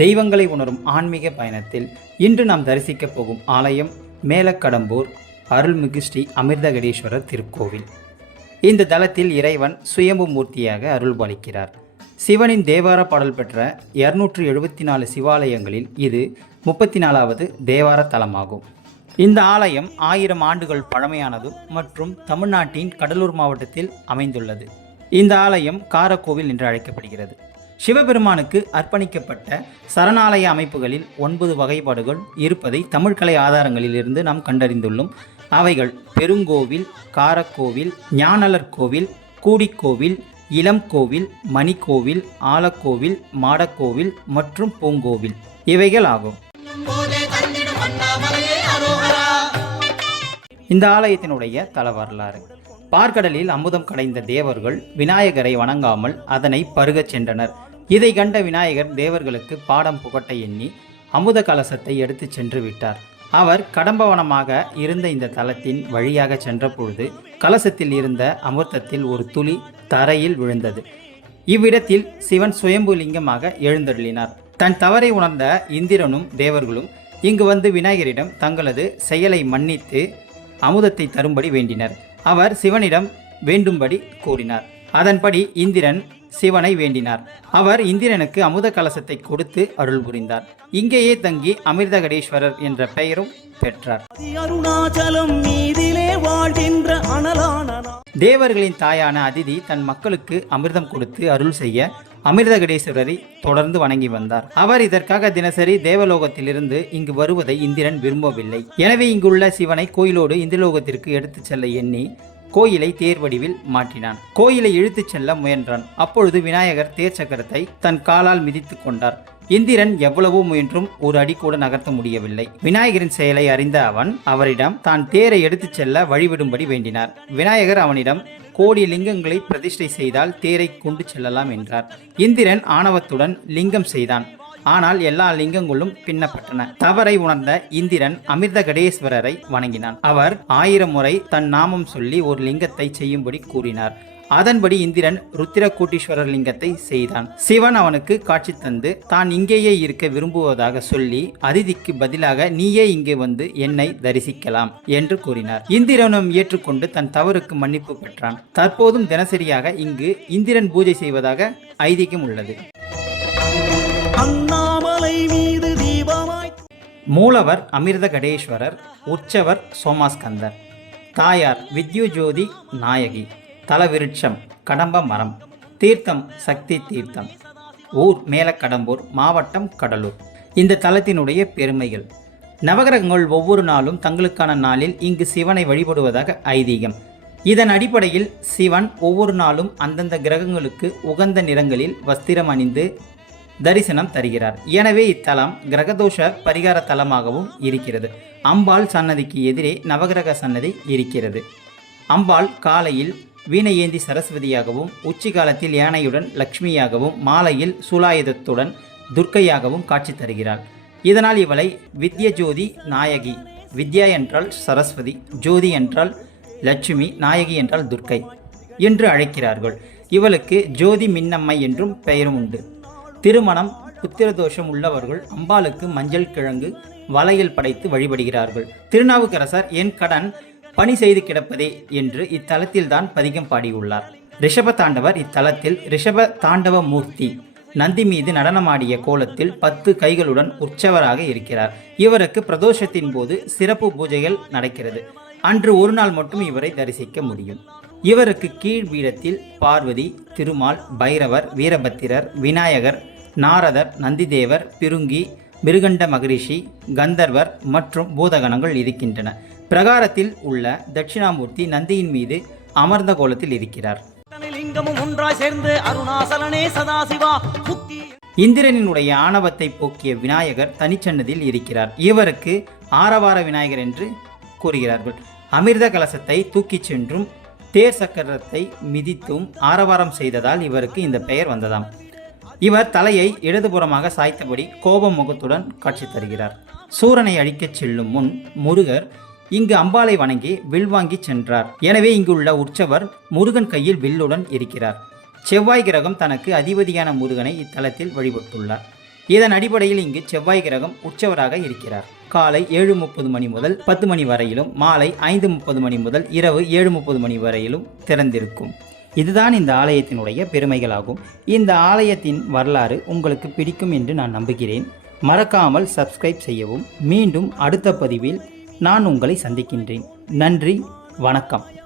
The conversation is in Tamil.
தெய்வங்களை உணரும் ஆன்மீக பயணத்தில் இன்று நாம் தரிசிக்கப் போகும் ஆலயம் மேலக்கடம்பூர் அருள்மிகு ஸ்ரீ அமிர்தகடேஸ்வரர் திருக்கோவில். இந்த தலத்தில் இறைவன் சுயம்பு மூர்த்தியாக அருள்பாலிக்கிறார். சிவனின் தேவார பாடல் பெற்ற 274 சிவாலயங்களில் இது 34வது தேவார தலமாகும். இந்த ஆலயம் 1000 ஆண்டுகள் பழமையானது மற்றும் தமிழ்நாட்டின் கடலூர் மாவட்டத்தில் அமைந்துள்ளது. இந்த ஆலயம் காரக்கோவில் என்று அழைக்கப்படுகிறது. சிவபெருமானுக்கு அர்ப்பணிக்கப்பட்ட சரணாலய அமைப்புகளில் 9 வகைப்பாடுகள் இருப்பதை தமிழ்கலை ஆதாரங்களிலிருந்து நாம் கண்டறிந்துள்ளோம். அவைகள் பெருங்கோவில், காரக்கோவில், ஞானலர் கோவில், கூடிக்கோவில், இளம் கோவில், மணிக்கோவில், ஆலக்கோவில், மாடக்கோவில் மற்றும் பூங்கோவில் இவைகள் ஆகும். இந்த ஆலயத்தினுடைய தல வரலாறு. பார்க்கடலில் அமுதம் கடைந்த தேவர்கள் விநாயகரை வணங்காமல் அதனை பருகச் சென்றனர். இதை கண்ட விநாயகர் தேவர்களுக்கு பாடம் புகட்ட எண்ணி அமுத கலசத்தை எடுத்து சென்று விட்டார். அவர் கடம்பவனமாக இருந்த இந்த தலத்தின் வழியாக சென்ற பொழுது கலசத்தில் இருந்த அமிர்தத்தில் ஒரு துளி தரையில் விழுந்தது. இவ்விடத்தில் சிவன் சுயம்பு லிங்கமாக எழுந்தருளினார். தன் தவறை உணர்ந்த இந்திரனும் தேவர்களும் இங்கு வந்து விநாயகரிடம் தங்களது செயலை மன்னித்து அமுதத்தை தரும்படி வேண்டினர். அவர் சிவனிடம் வேண்டும்படி கூறினார். அதன்படி இந்திரன் சிவனை வேண்டினார். அவர் இந்திரனுக்கு அமுத கலசத்தை கொடுத்து அருள் புரிந்தார். இங்கேயே தங்கி அமிர்தகடேஸ்வரர் என்ற பெயரும் பெற்றார். தேவர்களின் தாயான அதிதி தன் மக்களுக்கு அமிர்தம் கொடுத்து அருள் செய்ய அமிர்தகடேஸ்வரரை தொடர்ந்து வணங்கி வந்தார். அவர் இதற்காக தினசரி தேவலோகத்திலிருந்து இங்கு வருவதை இந்திரன் விரும்பவில்லை. எனவே இங்குள்ள சிவனை கோயிலோடு இந்திரலோகத்திற்கு எடுத்துச் செல்ல எண்ணி கோயிலை தேர் வடிவில் மாற்றினான். கோயிலை இழுத்துச் செல்ல முயன்றான். அப்பொழுது விநாயகர் தேர் சக்கரத்தை தன் காலால் மிதித்து கொண்டார். இந்திரன் எவ்வளவோ முயன்றும் ஒரு அடி கூட நகர்த்த முடியவில்லை. விநாயகரின் செயலை அறிந்த அவன் அவரிடம் தான் தேரை எடுத்துச் செல்ல வழிவிடும்படி வேண்டினார். விநாயகர் அவனிடம் கோடி லிங்கங்களை பிரதிஷ்டை செய்தால் தேரை கொண்டு செல்லலாம் என்றார். இந்திரன் ஆணவத்துடன் லிங்கம் செய்தான். ஆனால் எல்லா லிங்கங்களும் பின்னப்பட்டன. தவறை உணர்ந்த இந்திரன் அமிர்தகடேஸ்வரரை வணங்கினான். அவர் 1000 முறை தன் நாமம் சொல்லி ஒரு லிங்கத்தை செய்யும்படி கூறினார். அதன்படி இந்திரன் ருத்திரகூட்டீஸ்வரர் லிங்கத்தை செய்தான். சிவன் அவனுக்கு காட்சி தந்து தான் இங்கேயே இருக்க விரும்புவதாக சொல்லி அதிதிக்கு பதிலாக நீயே இங்கே வந்து என்னை தரிசிக்கலாம் என்று கூறினார். இந்திரனும் ஏற்றுக்கொண்டு தன் தவறுக்கு மன்னிப்பு பெற்றான். தற்போதும் தினசரியாக இங்கு இந்திரன் பூஜை செய்வதாக ஐதீகம் உள்ளது. மூலவர் அமிர்தகடேஸ்வரர், உற்சவர் சோமாஸ்கந்தர், தாயார் வித்யுஜோதி நாயகி, தலவிருட்சம் கடம்ப மரம், தீர்த்தம் சக்தி தீர்த்தம், ஊர் மேலக்கடம்பூர், மாவட்டம் கடலூர். இந்த தலத்தினுடைய பெருமைகள். நவகிரகங்கள் ஒவ்வொரு நாளும் தங்களுக்கான நாளில் இங்கு சிவனை வழிபடுவதாக ஐதீகம். இதன் அடிப்படையில் சிவன் ஒவ்வொரு நாளும் அந்தந்த கிரகங்களுக்கு உகந்த நிறங்களில் வஸ்திரம் அணிந்து தரிசனம் தருகிறார். எனவே இத்தலம் கிரகதோஷ பரிகார தலமாகவும் இருக்கிறது. அம்பாள் சன்னதிக்கு எதிரே நவகிரக சன்னதி இருக்கிறது. அம்பாள் காலையில் வீணை ஏந்தி சரஸ்வதியாகவும், உச்சி காலத்தில் யானையுடன் லக்ஷ்மியாகவும், மாலையில் சூலாயுதத்துடன் துர்க்கையாகவும் காட்சி தருகிறாள். இதனால் இவளை வித்யஜோதி நாயகி, வித்யா என்றால் சரஸ்வதி, ஜோதி என்றால் லட்சுமி, நாயகி என்றால் துர்க்கை என்று அழைக்கிறார்கள். இவளுக்கு ஜோதி மின்னம்மை என்றும் பெயரும் உண்டு. திருமணம், புத்திரதோஷம் உள்ளவர்கள் அம்பாளுக்கு மஞ்சள் கிழங்கு வளையல் படைத்து வழிபடுகிறார்கள். திருநாவுக்கரசர் என் கடன் பணி செய்து கிடப்பதே என்று இத்தலத்தில்தான் பதிகம் பாடியுள்ளார். ரிஷப தாண்டவர் இத்தலத்தில் ரிஷப தாண்டவ மூர்த்தி நந்தி மீது நடனமாடிய கோலத்தில் 10 கைகளுடன் உற்சவராக இருக்கிறார். இவருக்கு பிரதோஷத்தின் போது சிறப்பு பூஜைகள் நடக்கிறது. அன்று ஒரு நாள் மட்டும் இவரை தரிசிக்க முடியும். இவருக்கு கீழ் பீடத்தில் பார்வதி, திருமால், பைரவர், வீரபத்திரர், விநாயகர், நாரதர், நந்திதேவர், பிருங்கி, மிருகண்ட மகரிஷி, கந்தர்வர் மற்றும் பூதகணங்கள் இருக்கின்றன. பிரகாரத்தில் உள்ள தட்சிணாமூர்த்தி நந்தியின் மீது அமர்ந்த கோலத்தில் இருக்கிறார். இந்திரனினுடைய ஆணவத்தை போக்கிய விநாயகர் தனிச்சன்னதியில் இருக்கிறார். இவருக்கு ஆரவார விநாயகர் என்று கூறுகிறார்கள். அமிர்த கலசத்தை தூக்கிச் சென்றும் தேர் சக்கரத்தை மிதித்தும் ஆரவாரம் செய்ததால் இவருக்கு இந்த பெயர் வந்ததாம். இவர் தலையை இடதுபுறமாக சாய்த்தபடி கோப முகத்துடன் காட்சி தருகிறார். சூரனை அழிக்கச் செல்லும் முன் முருகர் இங்கு அம்பாளை வணங்கி வில் வாங்கி சென்றார். எனவே இங்குள்ள உற்சவர் முருகன் கையில் வில்லுடன் இருக்கிறார். செவ்வாய் கிரகம் தனக்கு அதிபதியான முருகனை இத்தலத்தில் வழிபட்டுள்ளார். இதன் அடிப்படையில் இங்கு செவ்வாய் கிரகம் உற்சவராக இருக்கிறார். காலை 7:30 மணி முதல் 10 மணி வரையிலும், மாலை 5:30 மணி முதல் இரவு 7:30 மணி வரையிலும் திறந்திருக்கும். இதுதான் இந்த ஆலயத்தினுடைய பெருமைகளாகும். இந்த ஆலயத்தின் வரலாறு உங்களுக்கு பிடிக்கும் என்று நான் நம்புகிறேன். மறக்காமல் சப்ஸ்கிரைப் செய்யவும். மீண்டும் அடுத்த பதிவில் நான் உங்களை சந்திக்கின்றேன். நன்றி, வணக்கம்.